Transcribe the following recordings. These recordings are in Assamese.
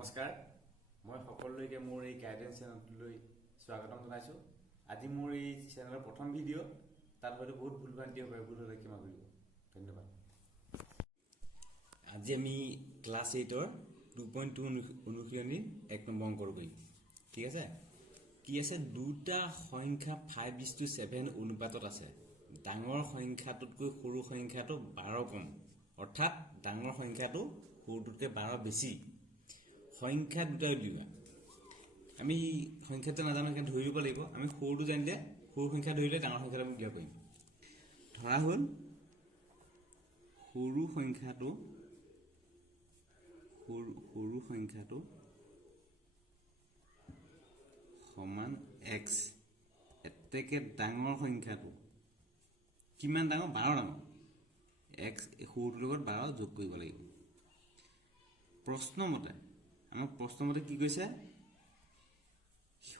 নমস্কাৰ মই সকলোকে মোৰ এই গাইডেন্স চেনেললৈ স্বাগতম জনাইছো। আজি মোৰ এই চেনেলৰ প্ৰথম ভিডিঅ' তাত হয়তো বহুত ভুলভ্ৰান্তি হ'ব পাৰে, ভুল হ'লে ক্ষমা কৰিব। ধন্যবাদ। আজি আমি ক্লাছ 8ৰ 2.2 অনুশীলনীৰ 1 নম্বৰ অংকৰ কৰিম। ঠিক আছে, কি আছে, দুটা সংখ্যা 5:7 অনুপাতত আছে। ডাঙৰ সংখ্যাটোতকৈ সৰু সংখ্যাটো 12 কম, অৰ্থাৎ ডাঙৰ সংখ্যাটো সৰুটোতকৈ 12 বেছি। সংখ্যা দুটা উলিওৱা। আমি সংখ্যাটো নাজানো, সেইকাৰণে ধৰি ল'ব লাগিব। আমি সৰুটো জানিলে সৰু সংখ্যা ধৰিলে ডাঙৰ সংখ্যাটো আমি উলিয়াব পাৰিম। ধৰা হ'ল সৰু সংখ্যাটো সমান x, এতেকে ডাঙৰ সংখ্যাটো কিমান ডাঙৰ? 12 ডাঙৰ। x সৰুটোৰ লগত 12 যোগ কৰিব লাগিব। প্ৰশ্নমতে কি কৈছে?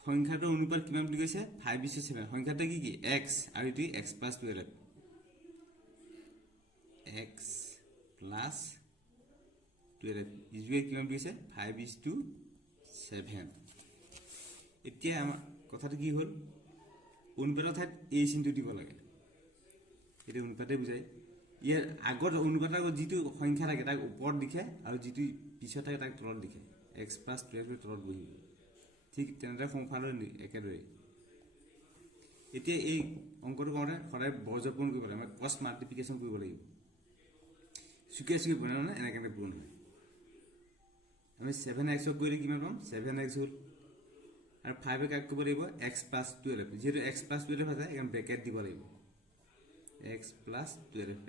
সংখ্যাটোৰ অনুপাত কিমান বুলি কৈছে? 5:7। সংখ্যাটো কি x আৰু এটো x + 12, x + 12 ইজুৱে কিমান বুলি কৈছে? 5:7। এতিয়া আমাৰ কথাটো কি হ'ল, অনুপাতৰ ঠাইত এই চিনটো দিব লাগে। এইটো অনুপাতে বুজায়। ইয়াৰ আগত অনুপাতৰ আগত যিটো সংখ্যা থাকে তাক ওপৰত লিখে আৰু যিটো পিছত থাকে তাক তলত লিখে। x + 12 তলত বহিব। ঠিক তেনেদৰে সোঁফালে একেদৰে। এতিয়া এই অংকটো কৰোঁতে সদায় বৰ্জপূৰণ কৰিব লাগে, মানে ক্ৰছ মাল্টিপ্লিকেশ্যন কৰিব লাগিব। চুকে পূৰণ মানে এনেকৈ পূৰণ হয়। আমি 7x কৰিলে কিমান পাম? 7x হ'ল। আৰু 5 কাক কৰিব লাগিব? x + 12। যিহেতু x + 12 আছে সেইকাৰণে ব্ৰেকেট দিব লাগিব। x + 12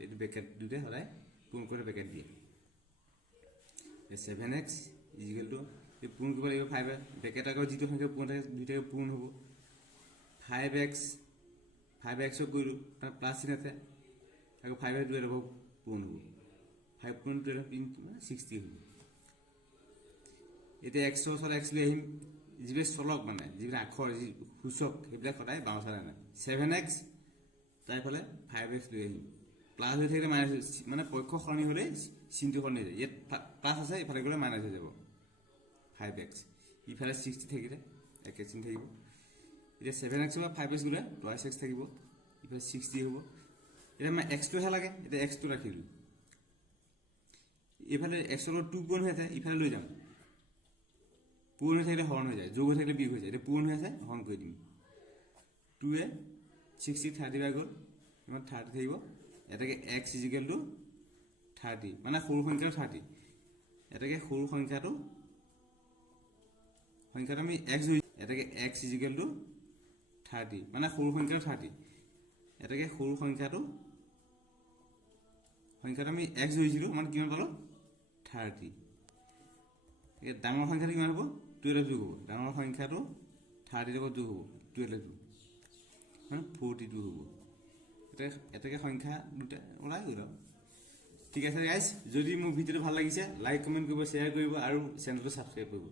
এইটো ব্ৰেকেট দুটা সদায় পূৰণ কৰি ব্ৰেকেট দিয়ে। 7x = পূৰণ কৰিব লাগিব 5 ব্ৰেকেট আগৰ যিটো সংখ্যা পূৰণ থাকে দুইটাকে পূৰণ হ'ব। 5x কৰিলোঁ, তাৰ প্লাছ চিন আছে, আকৌ 5 12 পূৰণ হ'ব। 5 × 12 মানে 60 হ'ব। এতিয়া x ওচৰত x লৈ আহিম। যিবিলাক চলক মানে যিবিলাক আখৰ যি সূচক সেইবিলাক সদায় বাওঁ চালে নাই। 7x তাৰফালে 5x লৈ আহিম। প্লাছ হৈ থাকিলে মাইনাছ, মানে পক্ষ সলনি হ'লে চিনটো সলনি হৈ যায়। ইয়াত প্লাছ আছে, ইফালে গ'লে মাইনাছ হৈ যাব। 5x ইফালে 60 থাকিলে একে চিন থাকিব। এতিয়া 7x বা 5x গ'লে 2x থাকিব, ইফালে 60 হ'ব। এতিয়া আমাৰ xটোহে লাগে, এতিয়া xটো ৰাখিলোঁ। এইফালে x লগত 2 পূৰণ হৈ আছে, ইফালে লৈ যাম। পূৰণ হৈ থাকিলে হৰণ হৈ যায়, যোগ হৈ থাকিলে বিয়োগ হৈ যায়। এতিয়া পূৰণ হৈ আছে, হৰণ কৰি দিম। 2 60 30 বাই গ'ল, ইমান 30 থাকিব। এটাকে x = 30, মানে সৰু সংখ্যাটো 30। এটাকে সৰু সংখ্যাটো আমি x এটাকে x = 30, মানে সৰু সংখ্যাটো 30। এটাকে সৰু সংখ্যাটো আমি x ধৰিছিলোঁ, মানে কিমান পালোঁ? 30। ডাঙৰ সংখ্যাটো কিমান হ'ব? 12 যোগ হ'ব। ডাঙৰ সংখ্যাটো 30 লগত যোগ হ'ব 12, মানে 42 হ'ব। এটাকে সংখ্যা দুটা ওলাই গ'ল আৰু। ঠিক আছে গাইজ, যদি মোৰ ভিডিঅ'টো ভাল লাগিছে লাইক কমেণ্ট কৰিব, শ্বেয়াৰ কৰিব আৰু চেনেলটো ছাবস্ক্ৰাইব কৰিব।